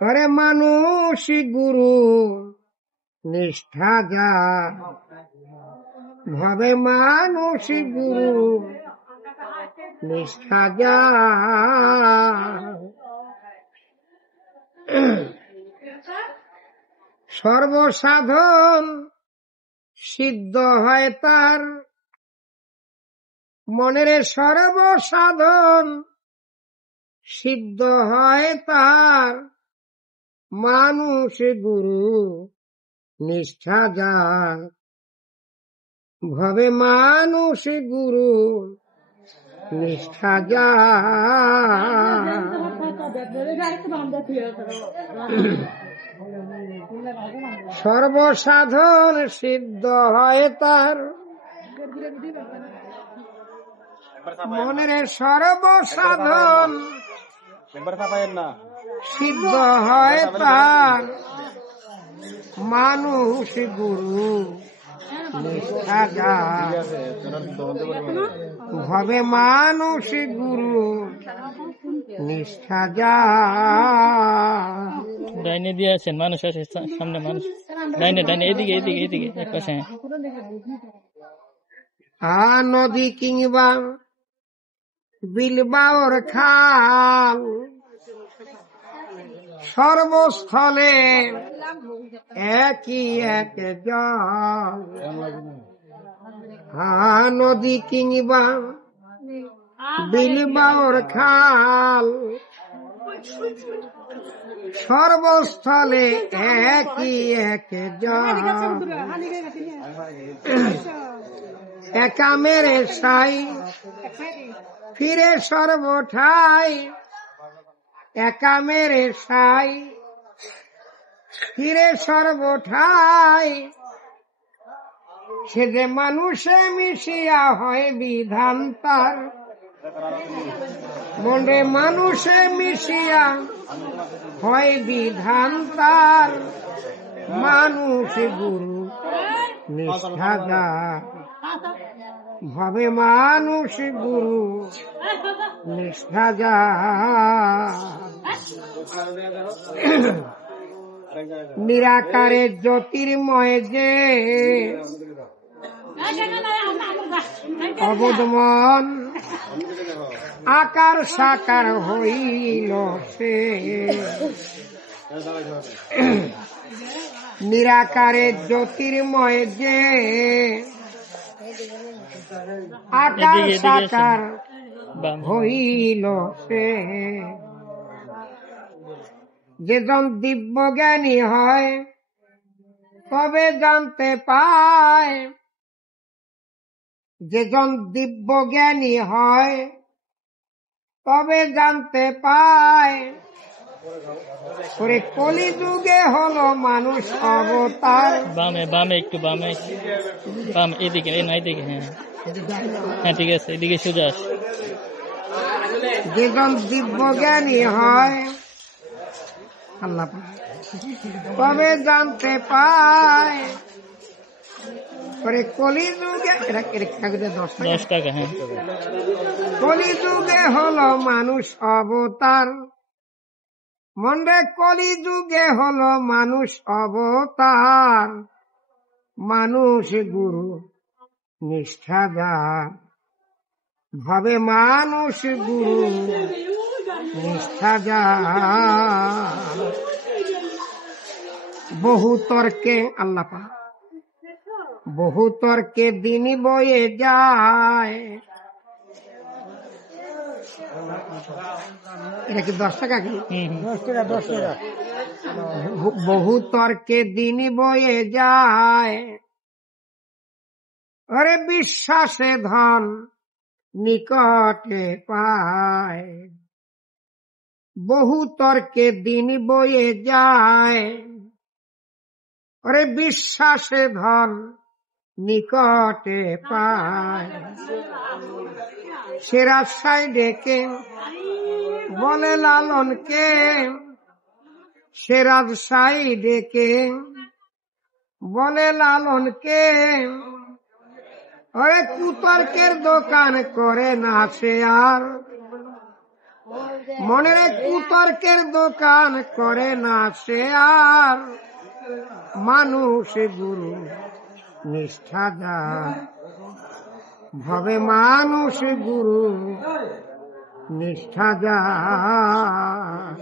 আরে মানসিক গুরু নিষ্ঠা যা ভাবে, মানসিক গুরু নিষ্ঠা যা সর্বসাধন সিদ্ধ হয় তার, মনের সর্বসাধন সিদ্ধ হয় তার, মানুষ গুরু নিষ্ঠা যার ভবে, মানুষ গুরু নিষ্ঠা যার সর্বসাধন সিদ্ধ হয় তার, মনের সর্বসাধন সিদ্ধ হয় তার, মানুষ গুরু নিষ্ঠা যার ভবে, মানুষ গুরু নিষ্ঠা যার। ডাইনে দিয়ে আছেন, মানুষ আছে সামনে, মানুষ ডাইনে ডাইনে, এদিকে এদিকে এদিকে এক পাশে। নদী কিংবা বিলবাওর খাল, সর্বস্থলে একই এক জল। নদী কিংবা বিলবাওর খাল, সর্বস্থলে একই এক জল। একা মেরে সাই ফিরে সর্বঠাই, একা মেরে সাই ফিরে সর্বঠাই, সে যে মানুষে মিশিয়া হয় বিধান তার, মনে মানুষে মিশিয়া হয় বিধান তার, মানুষ গুরু নিষ্ঠা যার ভবে, মানুষ গুরু নিষ্ঠা যার। নিরাকারে জ্যোতির্ময় যে অবোধ মন, আকার সাকার হইল সে। নিরাকারে জ্যোতির্ময় যে আকার সাকার হইল সে। যেজন দিব্য জ্ঞানী হয় তবে জানতে পায়, যেজন দিব্য জ্ঞানী হয় তবে জানতে পায়, ওরে কলিযুগে হলো মানুষ অবতার। বামে বামে একটু বামে, বামে এদিকে, এই না এদিকে। হ্যাঁ হ্যাঁ ঠিক আছে, এদিকে সোজা। যেজন দিব্য জ্ঞানী হয় আল্লাহ তবে জানতে পায়, ওরে কলিযুগে 10 টাকা। হ্যাঁ, কলিযুগে হলো মানুষ অবতার, মন্ডে কলিযুগে হলো মানুষ অবতার, মানুষ গুরু নিষ্ঠা যার ভবে, মানুষ গুরু নিষ্ঠা যার। বহু তর্কে আল্লাহ পা, বহু তর্কে দিন বয়ে যায়। এটা কি 10 টাকা? কি 10 টাকা? 10 টাকা। বহু তর্কে দিন বয়ে যায়, আরে বিশ্বাসে ধন নিকটে পায়। বহু তর্কে দিন বয়ে যায়, আরে বিশ্বাসে ধন নিকটে পায়। সে রাজশাহী ডেকে বলে লালনকে, সে রাজশাহী ডেকে বলে লালনকে, ওরে কুতর্কের দোকান করে না সে আর, মনের কুতর্কের দোকান করে না সে আর, মানুষ গুরু নিষ্ঠা যার, ভবে মানুষ গুরু নিষ্ঠা যার।